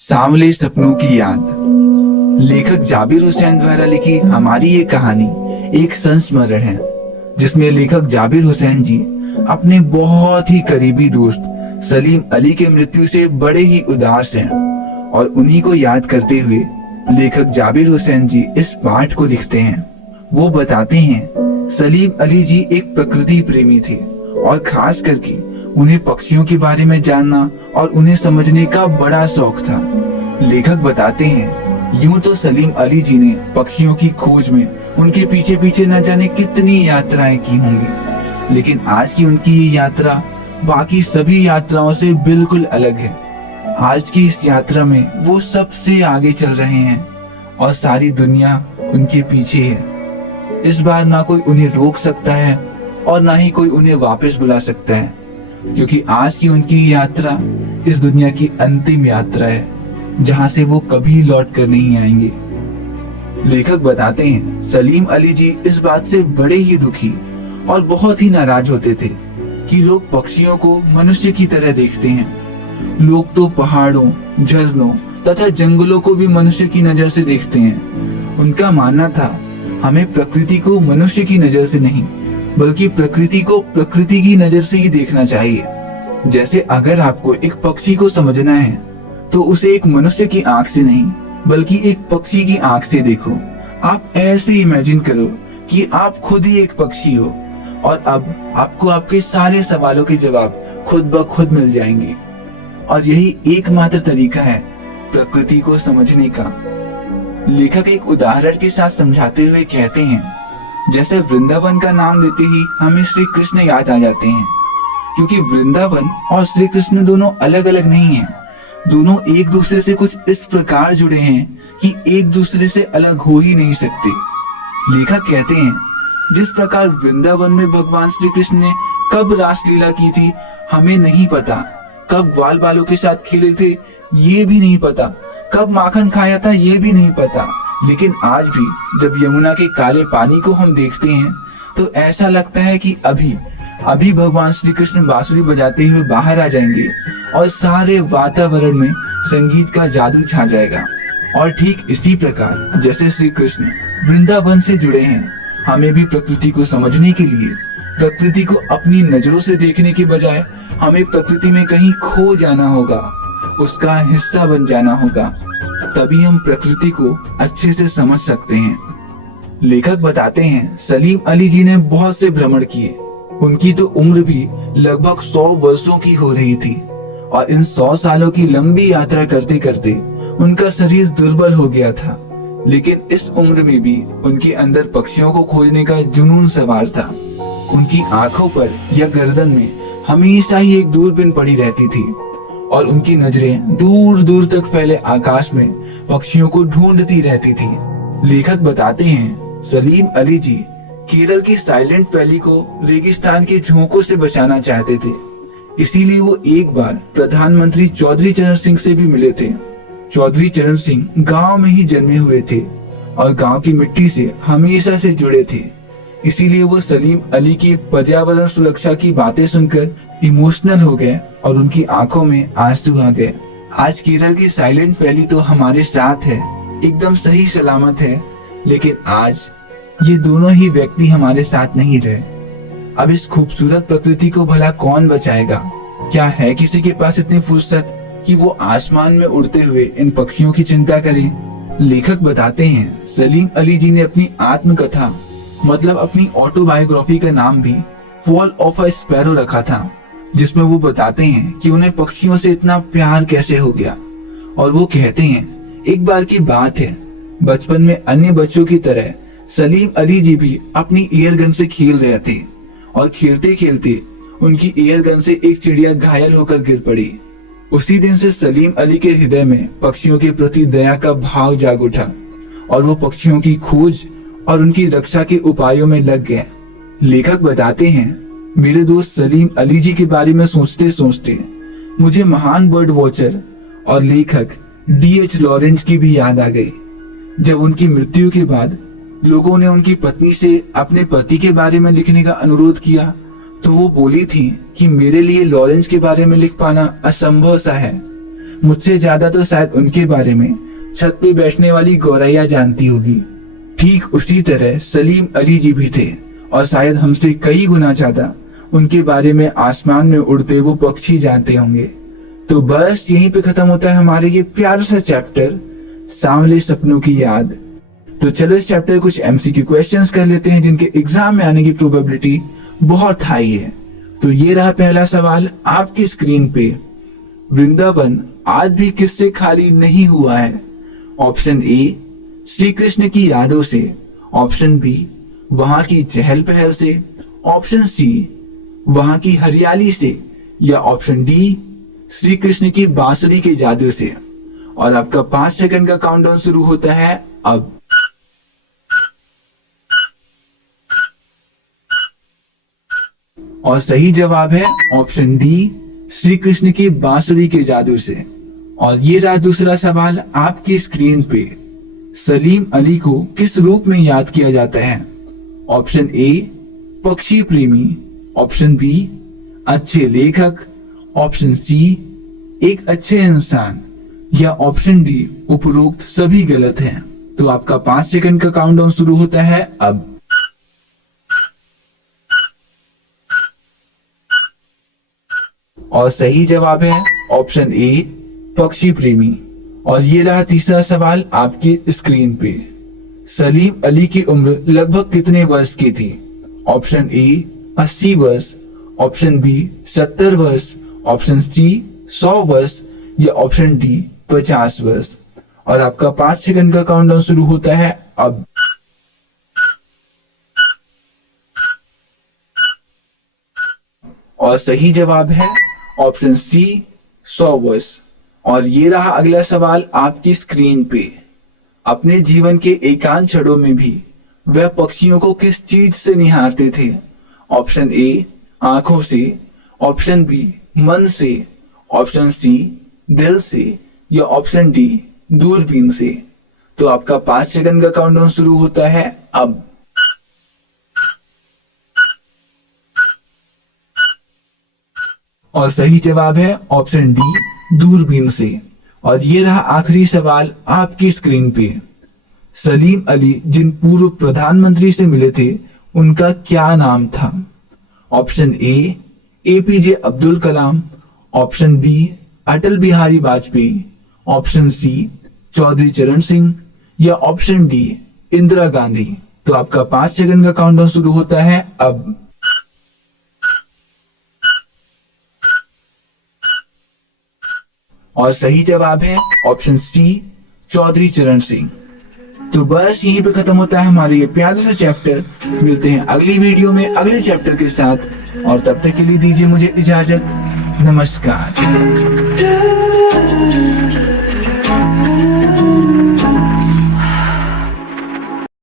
सांवले सपनों की याद। लेखक जाबिर हुसैन द्वारा लिखी हमारी ये कहानी एक संस्मरण है जिसमें लेखक जाबिर हुसैन जी अपने बहुत ही करीबी दोस्त सलीम अली के मृत्यु से बड़े ही उदास हैं और उन्हीं को याद करते हुए लेखक जाबिर हुसैन जी इस पाठ को लिखते हैं। वो बताते हैं सलीम अली जी एक प्रकृति प्रेमी थे और खास करके उन्हें पक्षियों के बारे में जानना और उन्हें समझने का बड़ा शौक था। लेखक बताते हैं यूं तो सलीम अली जी ने पक्षियों की खोज में उनके पीछे पीछे न जाने कितनी यात्राएं की होंगी, लेकिन आज की उनकी ये यात्रा बाकी सभी यात्राओं से बिल्कुल अलग है। आज की इस यात्रा में वो सबसे आगे चल रहे हैं और सारी दुनिया उनके पीछे है। इस बार ना कोई उन्हें रोक सकता है और ना ही कोई उन्हें वापस बुला सकता है, क्योंकि आज की उनकी यात्रा इस दुनिया की अंतिम यात्रा है जहां से वो कभी लौट कर नहीं आएंगे। लेखक बताते हैं सलीम अली जी इस बात से बड़े ही दुखी और बहुत ही नाराज होते थे कि लोग पक्षियों को मनुष्य की तरह देखते हैं। लोग तो पहाड़ों, झरनों तथा जंगलों को भी मनुष्य की नजर से देखते हैं। उनका मानना था हमें प्रकृति को मनुष्य की नजर से नहीं बल्कि प्रकृति को प्रकृति की नजर से ही देखना चाहिए। जैसे अगर आपको एक पक्षी को समझना है तो उसे एक मनुष्य की आंख से नहीं बल्कि एक पक्षी की आंख से देखो। आप ऐसे इमेजिन करो कि आप खुद ही एक पक्षी हो और अब आपको आपके सारे सवालों के जवाब खुद ब खुद मिल जाएंगे। और यही एकमात्र तरीका है प्रकृति को समझने का। लेखक एक उदाहरण के साथ समझाते हुए कहते हैं जैसे वृंदावन का नाम लेते ही हमें श्री कृष्ण याद आ जाते हैं, क्योंकि वृंदावन और श्री कृष्ण दोनों अलग अलग नहीं हैं। दोनों एक दूसरे से कुछ इस प्रकार जुड़े हैं कि एक दूसरे से अलग हो ही नहीं सकते। लेखक कहते हैं जिस प्रकार वृंदावन में भगवान श्री कृष्ण ने कब रासलीला की थी हमें नहीं पता, कब ग्वाल बालों के साथ खेले थे ये भी नहीं पता, कब माखन खाया था ये भी नहीं पता, लेकिन आज भी जब यमुना के काले पानी को हम देखते हैं तो ऐसा लगता है कि अभी भगवान श्री कृष्ण बांसुरी बजाते हुए बाहर आ जाएंगे और सारे वातावरण में संगीत का जादू छा जाएगा। और ठीक इसी प्रकार जैसे श्री कृष्ण वृंदावन से जुड़े हैं, हमें भी प्रकृति को समझने के लिए प्रकृति को अपनी नजरों से देखने के बजाय हमें प्रकृति में कहीं खो जाना होगा, उसका हिस्सा बन जाना होगा, तभी हम प्रकृति को अच्छे से समझ सकते हैं। लेखक बताते हैं सलीम अली जी ने बहुत से भ्रमण किए। उनकी तो उम्र भी लगभग 100 वर्षों की हो रही थी और इन 100 सालों की लंबी यात्रा करते करते उनका शरीर दुर्बल हो गया था, लेकिन इस उम्र में भी उनके अंदर पक्षियों को खोजने का जुनून सवार था। उनकी आंखों पर या गर्दन में हमेशा ही एक दूरबीन पड़ी रहती थी और उनकी नजरें दूर दूर तक फैले आकाश में पक्षियों को ढूंढती रहती थी। लेखक बताते हैं सलीम अली जी केरल की साइलेंट वैली को रेगिस्तान के झोंकों से बचाना चाहते थे, इसीलिए वो एक बार प्रधानमंत्री चौधरी चरण सिंह से भी मिले थे। चौधरी चरण सिंह गांव में ही जन्मे हुए थे और गांव की मिट्टी से हमेशा से जुड़े थे, इसीलिए वो सलीम अली की पर्यावरण सुरक्षा की बातें सुनकर इमोशनल हो गए और उनकी आंखों में आंसू आ गए। आज केरल की साइलेंट वैली तो हमारे साथ है, एकदम सही सलामत है, लेकिन आज ये दोनों ही व्यक्ति हमारे साथ नहीं रहे। अब इस खूबसूरत प्रकृति को भला कौन बचाएगा? क्या है किसी के पास इतनी फुर्सत कि वो आसमान में उड़ते हुए इन पक्षियों की चिंता करे? लेखक बताते हैं सलीम अली जी ने अपनी आत्मकथा मतलब अपनी ऑटोबायोग्राफी का नाम भी फॉल ऑफ अ स्पैरो रखा था, जिसमें वो बताते हैं कि उन्हें पक्षियों से इतना प्यार कैसे हो गया। और वो कहते हैं एक बार की बात है, बचपन में अन्य बच्चों की तरह सलीम अली जी भी अपनी एयर गन से खेल रहे थे और खेलते खेलते उनकी एयर गन से एक चिड़िया घायल होकर गिर पड़ी। उसी दिन से सलीम अली के हृदय में पक्षियों के प्रति दया का भाव जाग उठा और वो पक्षियों की खोज और उनकी रक्षा के उपायों में लग गए। लेखक बताते हैं मेरे दोस्त सलीम अली जी के बारे में सोचते सोचते मुझे महान बर्ड वॉचर और लेखक D.H. लॉरेंस की भी याद आ गई। जब उनकी मृत्यु के बाद लोगों ने उनकी पत्नी से अपने पति के बारे में लिखने का अनुरोध किया तो वो बोली थी कि मेरे लिए लॉरेंस के बारे में लिख पाना असंभव सा है, मुझसे ज्यादा तो शायद उनके बारे में छत पे बैठने वाली गौरैया जानती होगी। ठीक उसी तरह सलीम अली जी भी थे और शायद हमसे कई गुना ज्यादा उनके बारे में आसमान में उड़ते वो पक्षी जानते होंगे। तो बस यहीं पे खत्म होता है हमारे ये प्यारा सा चैप्टर सांवले सपनों की याद। तो चलो इस चैप्टर कुछ एमसीक्यू क्वेश्चंस कर लेते हैं जिनके एग्जाम में आने की प्रोबेबिलिटी बहुत हाई है। तो ये रहा पहला सवाल आपकी स्क्रीन पे। वृंदावन आज भी किससे खाली नहीं हुआ है? ऑप्शन ए श्री कृष्ण की यादों से, ऑप्शन बी वहां की चहल पहल से, ऑप्शन सी वहां की हरियाली से, या ऑप्शन डी श्री कृष्ण की बांसुरी के जादू से। और आपका 5 सेकंड का काउंटडाउन शुरू होता है अब। और सही जवाब है ऑप्शन डी श्री कृष्ण की बांसुरी के जादू से। और ये रहा दूसरा सवाल आपकी स्क्रीन पे। सलीम अली को किस रूप में याद किया जाता है? ऑप्शन ए पक्षी प्रेमी, ऑप्शन बी अच्छे लेखक, ऑप्शन सी एक अच्छे इंसान, या ऑप्शन डी उपरोक्त सभी गलत हैं। तो आपका 5 सेकंड का काउंटडाउन शुरू होता है अब। और सही जवाब है ऑप्शन ए पक्षी प्रेमी। और ये रहा तीसरा सवाल आपकी स्क्रीन पे। सलीम अली की उम्र लगभग कितने वर्ष की थी? ऑप्शन ए 80 वर्ष, ऑप्शन बी 70 वर्ष, ऑप्शन सी 100 वर्ष, या ऑप्शन डी 50 वर्ष। और आपका 5 सेकंड का काउंटडाउन शुरू होता है अब। और सही जवाब है ऑप्शन सी 100 वर्ष। और ये रहा अगला सवाल आपकी स्क्रीन पे। अपने जीवन के एकांत क्षणों में भी वह पक्षियों को किस चीज से निहारते थे? ऑप्शन ए आंखों से, ऑप्शन बी मन से, ऑप्शन सी दिल से, या ऑप्शन डी दूरबीन से। तो आपका 5 सेकंड का काउंटडाउन शुरू होता है अब। और सही जवाब है ऑप्शन डी दूरबीन से। और ये रहा आखिरी सवाल आपकी स्क्रीन पे। सलीम अली जिन पूर्व प्रधानमंत्री से मिले थे उनका क्या नाम था? Option A APJ Abdul Kalam, option B Atal Bihari Vajpayee, option C Chaudhary Charan Singh, या ऑप्शन डी इंदिरा गांधी। तो आपका 5 सेकंड का काउंटडाउन शुरू होता है अब। और सही जवाब है ऑप्शन सी चौधरी चरण सिंह। तो बस यहीं पे खत्म होता है हमारे ये प्यारे से चैप्टर। मिलते हैं अगली वीडियो में अगले चैप्टर के साथ, और तब तक के लिए दीजिए मुझे इजाजत। नमस्कार।